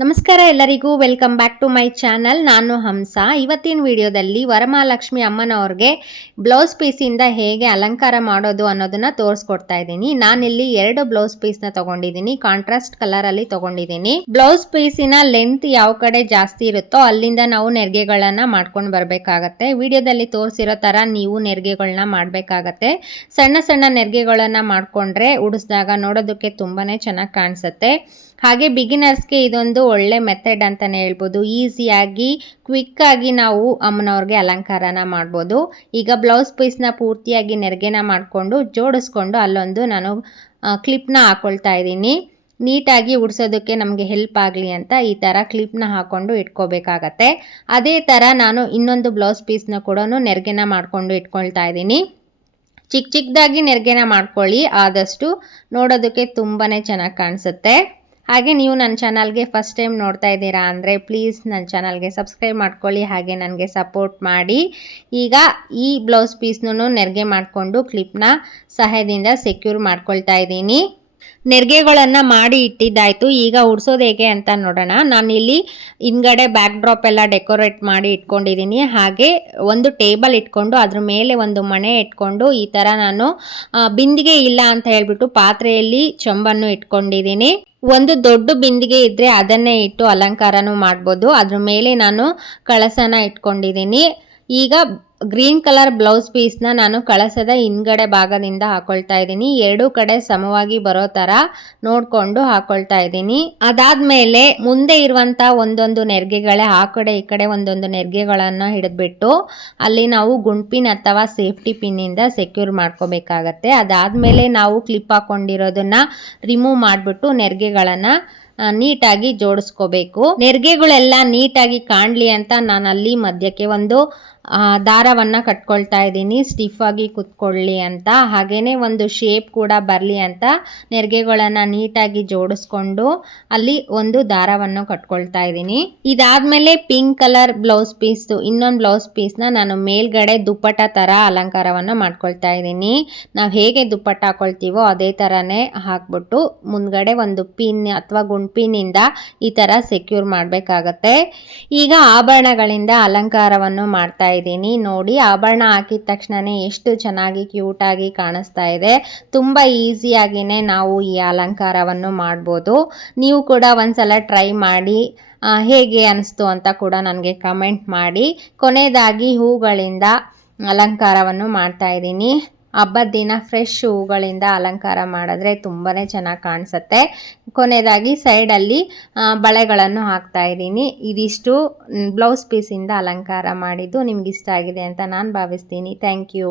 ನಮಸ್ಕಾರ ಎಲ್ಲರಿಗೂ welcome back to my channel ನಾನು ಹಂಸ. ಇವತ್ತಿನ ವಿಡಿಯೋದಲ್ಲಿ ವರಮಹಾಲಕ್ಷ್ಮಿ ಅಮ್ಮನವ್ರಿಗೆ ಬ್ಲೌಸ್ ಪೀಸಿಂದ ಹೇಗೆ ಅಲಂಕಾರ ಮಾಡೋದು ಅನ್ನೋದನ್ನು ತೋರಿಸ್ಕೊಡ್ತಾ ಇದ್ದೀನಿ. ನಾನಿಲ್ಲಿ ಎರಡು ಬ್ಲೌಸ್ ಪೀಸ್ನ ತಗೊಂಡಿದ್ದೀನಿ. ಕಾಂಟ್ರಾಸ್ಟ್ ಕಲರಲ್ಲಿ ತಗೊಂಡಿದ್ದೀನಿ. ಬ್ಲೌಸ್ ಪೀಸಿನ ಲೆಂತ್ ಯಾವ ಕಡೆ ಜಾಸ್ತಿ ಇರುತ್ತೋ ಅಲ್ಲಿಂದ ನಾವು ನೆರಿಗೆಗಳನ್ನ ಮಾಡ್ಕೊಂಡು ಬರಬೇಕಾಗತ್ತೆ. ವಿಡಿಯೋದಲ್ಲಿ ತೋರಿಸಿರೋ ಥರ ನೀವು ನೆರಿಗೆಗಳನ್ನ ಮಾಡಬೇಕಾಗತ್ತೆ. ಸಣ್ಣ ಸಣ್ಣ ನೆರಿಗೆಗಳನ್ನು ಮಾಡಿಕೊಂಡ್ರೆ ಉಡಿಸಿದಾಗ ನೋಡೋದಕ್ಕೆ ತುಂಬಾ ಚೆನ್ನಾಗಿ ಕಾಣಿಸುತ್ತೆ. ಹಾಗೆ ಬಿಗಿನರ್ಸ್ಗೆ ಇದೊಂದು ಒಳ್ಳೆ ಮೆಥಡ್ ಅಂತಲೇ ಹೇಳ್ಬೋದು. ಈಸಿಯಾಗಿ ಕ್ವಿಕ್ಕಾಗಿ ನಾವು ಅಮ್ಮನವ್ರಿಗೆ ಅಲಂಕಾರನ ಮಾಡ್ಬೋದು. ಈಗ ಬ್ಲೌಸ್ ಪೀಸ್ನ ಪೂರ್ತಿಯಾಗಿ ನೆರಿಗೆನ ಮಾಡಿಕೊಂಡು ಜೋಡಿಸ್ಕೊಂಡು ಅಲ್ಲೊಂದು ನಾನು ಕ್ಲಿಪ್ನ ಹಾಕ್ಕೊಳ್ತಾ ಇದ್ದೀನಿ. ನೀಟಾಗಿ ಉಡ್ಸೋದಕ್ಕೆ ನಮಗೆ ಹೆಲ್ಪ್ ಆಗಲಿ ಅಂತ ಈ ಥರ ಕ್ಲಿಪ್ನ ಹಾಕ್ಕೊಂಡು ಇಟ್ಕೋಬೇಕಾಗತ್ತೆ. ಅದೇ ಥರ ನಾನು ಇನ್ನೊಂದು ಬ್ಲೌಸ್ ಪೀಸ್ನ ಕೂಡ ನೆರಿಗೆನ ಮಾಡಿಕೊಂಡು ಇಟ್ಕೊಳ್ತಾ ಇದ್ದೀನಿ. ಚಿಕ್ಕ ಚಿಕ್ಕದಾಗಿ ನೆರಿಗೆನ ಮಾಡ್ಕೊಳ್ಳಿ. ಆದಷ್ಟು ನೋಡೋದಕ್ಕೆ ತುಂಬಾ ಚೆನ್ನಾಗಿ ಕಾಣಿಸುತ್ತೆ. ಹಾಗೆ ನೀವು ನನ್ನ ಚಾನಲ್ಗೆ ಫಸ್ಟ್ ಟೈಮ್ ನೋಡ್ತಾ ಇದ್ದೀರಾ ಅಂದರೆ ಪ್ಲೀಸ್ ನನ್ನ ಚಾನಲ್ಗೆ ಸಬ್ಸ್ಕ್ರೈಬ್ ಮಾಡ್ಕೊಳ್ಳಿ, ಹಾಗೆ ನನಗೆ ಸಪೋರ್ಟ್ ಮಾಡಿ. ಈಗ ಈ ಬ್ಲೌಸ್ ಪೀಸ್ನೂ ನೆರಿಗೆ ಮಾಡಿಕೊಂಡು ಕ್ಲಿಪ್ನ ಸಹಾಯದಿಂದ ಸೆಕ್ಯೂರ್ ಮಾಡ್ಕೊಳ್ತಾ ಇದ್ದೀನಿ. ನೆರಿಗೆಗಳನ್ನು ಮಾಡಿ ಇಟ್ಟಿದ್ದಾಯ್ತು. ಈಗ ಉಡ್ಸೋದು ಹೇಗೆ ಅಂತ ನೋಡೋಣ. ನಾನಿಲ್ಲಿ ಹಿಂದ್ಗಡೆ ಬ್ಯಾಕ್ ಡ್ರಾಪ್ ಎಲ್ಲ ಡೆಕೋರೇಟ್ ಮಾಡಿ ಇಟ್ಕೊಂಡಿದ್ದೀನಿ. ಹಾಗೆ ಒಂದು ಟೇಬಲ್ ಇಟ್ಕೊಂಡು, ಅದ್ರ ಮೇಲೆ ಒಂದು ಮಣೆ ಇಟ್ಕೊಂಡು, ಈ ಥರ ನಾನು ಬಿಂದಿಗೆ ಇಲ್ಲ ಅಂತ ಹೇಳ್ಬಿಟ್ಟು ಪಾತ್ರೆಯಲ್ಲಿ ಚೊಂಬನ್ನು ಇಟ್ಕೊಂಡಿದ್ದೀನಿ. ಒಂದು ದೊಡ್ಡ ಬಿಂದಿಗೆ ಇದ್ದರೆ ಅದನ್ನೇ ಇಟ್ಟು ಅಲಂಕಾರನೂ ಮಾಡ್ಬೋದು. ಅದ್ರ ಮೇಲೆ ನಾನು ಕಳಸನ ಇಟ್ಕೊಂಡಿದ್ದೀನಿ. ಈಗ ಗ್ರೀನ್ ಕಲರ್ ಬ್ಲೌಸ್ ಪೀಸ್ನ ನಾನು ಕಳಸದ ಹಿಂದ್ಗಡೆ ಭಾಗದಿಂದ ಹಾಕೊಳ್ತಾ ಇದ್ದೀನಿ. ಎರಡೂ ಕಡೆ ಸಮವಾಗಿ ಬರೋ ಥರ ನೋಡಿಕೊಂಡು ಹಾಕೊಳ್ತಾ ಇದ್ದೀನಿ. ಅದಾದ್ಮೇಲೆ ಮುಂದೆ ಇರುವಂಥ ಒಂದೊಂದು ನೆರಿಗೆಗಳೇ, ಆ ಕಡೆ ಈ ಕಡೆ ಒಂದೊಂದು ನೆರಿಗೆಗಳನ್ನು ಹಿಡಿದ್ಬಿಟ್ಟು ಅಲ್ಲಿ ನಾವು ಗುಂಡ್ಪಿನ್ ಅಥವಾ ಸೇಫ್ಟಿ ಪಿನ್ನಿಂದ ಸೆಕ್ಯೂರ್ ಮಾಡ್ಕೋಬೇಕಾಗತ್ತೆ. ಅದಾದಮೇಲೆ ನಾವು ಕ್ಲಿಪ್ ಹಾಕೊಂಡಿರೋದನ್ನ ರಿಮೂವ್ ಮಾಡಿಬಿಟ್ಟು ನೆರಿಗೆಗಳನ್ನು ನೀಟಾಗಿ ಜೋಡಿಸ್ಕೋಬೇಕು. ನೆರಿಗೆಗಳೆಲ್ಲ ನೀಟಾಗಿ ಕಾಣಲಿ ಅಂತ ನಾನು ಅಲ್ಲಿ ಮಧ್ಯಕ್ಕೆ ಒಂದು ದಾರವನ್ನು ಕಟ್ಕೊಳ್ತಾ ಇದ್ದೀನಿ. ಸ್ಟಿಫ್ ಆಗಿ ಕುತ್ಕೊಳ್ಳಿ ಅಂತ. ಹಾಗೇನೆ ಒಂದು ಶೇಪ್ ಕೂಡ ಬರಲಿ ಅಂತ ನೆರಿಗೆಗಳನ್ನು ನೀಟಾಗಿ ಜೋಡಿಸ್ಕೊಂಡು ಅಲ್ಲಿ ಒಂದು ದಾರವನ್ನು ಕಟ್ಕೊಳ್ತಾ ಇದ್ದೀನಿ. ಇದಾದ್ಮೇಲೆ ಪಿಂಕ್ ಕಲರ್ ಬ್ಲೌಸ್ ಪೀಸ್, ಇನ್ನೊಂದು ಬ್ಲೌಸ್ ಪೀಸ್ನ ನಾನು ಮೇಲ್ಗಡೆ ದುಪ್ಪಟ ಥರ ಅಲಂಕಾರವನ್ನು ಮಾಡ್ಕೊಳ್ತಾ ಇದ್ದೀನಿ. ನಾವು ಹೇಗೆ ದುಪ್ಪಟ್ಟ ಹಾಕೊಳ್ತೀವೋ ಅದೇ ಥರನೇ ಹಾಕ್ಬಿಟ್ಟು ಮುಂದ್ಗಡೆ ಒಂದು ಪಿನ್ ಅಥವಾ ಗುಂಡ್ಪಿನಿಂದ ಈ ಥರ ಸೆಕ್ಯೂರ್ ಮಾಡಬೇಕಾಗತ್ತೆ. ಈಗ ಆಭರಣಗಳಿಂದ ಅಲಂಕಾರವನ್ನು ಮಾಡ್ತಾ ಇದ್ದೀನಿ. ನೋಡಿ, ಆಭರಣ ಹಾಕಿದ ತಕ್ಷಣನೇ ಎಷ್ಟು ಚೆನ್ನಾಗಿ ಕ್ಯೂಟಾಗಿ ಕಾಣಿಸ್ತಾ ಇದೆ. ತುಂಬ ಈಸಿಯಾಗಿಯೇ ನಾವು ಈ ಅಲಂಕಾರವನ್ನು ಮಾಡ್ಬೋದು. ನೀವು ಕೂಡ ಒಂದ್ಸಲ ಟ್ರೈ ಮಾಡಿ ಹೇಗೆ ಅನಿಸ್ತು ಅಂತ ಕೂಡ ನನಗೆ ಕಮೆಂಟ್ ಮಾಡಿ. ಕೊನೆಯದಾಗಿ ಹೂಗಳಿಂದ ಅಲಂಕಾರವನ್ನು ಮಾಡ್ತಾ ಇದ್ದೀನಿ. ಹಬ್ಬದ ದಿನ ಫ್ರೆಶ್ ಹೂಗಳಿಂದ ಅಲಂಕಾರ ಮಾಡಿದ್ರೆ ತುಂಬಾ ಚೆನ್ನಾಗಿ ಕಾಣಿಸುತ್ತೆ. ಕೊನೆಯದಾಗಿ ಸೈಡಲ್ಲಿ ಬಳೆಗಳನ್ನು ಹಾಕ್ತಾ ಇದ್ದೀನಿ. ಇದಿಷ್ಟು ಬ್ಲೌಸ್ ಪೀಸಿಂದ ಅಲಂಕಾರ ಮಾಡಿದ್ದು ನಿಮ್ಗೆ ಇಷ್ಟ ಆಗಿದೆ ಅಂತ ನಾನು ಭಾವಿಸ್ತೀನಿ. Thank you.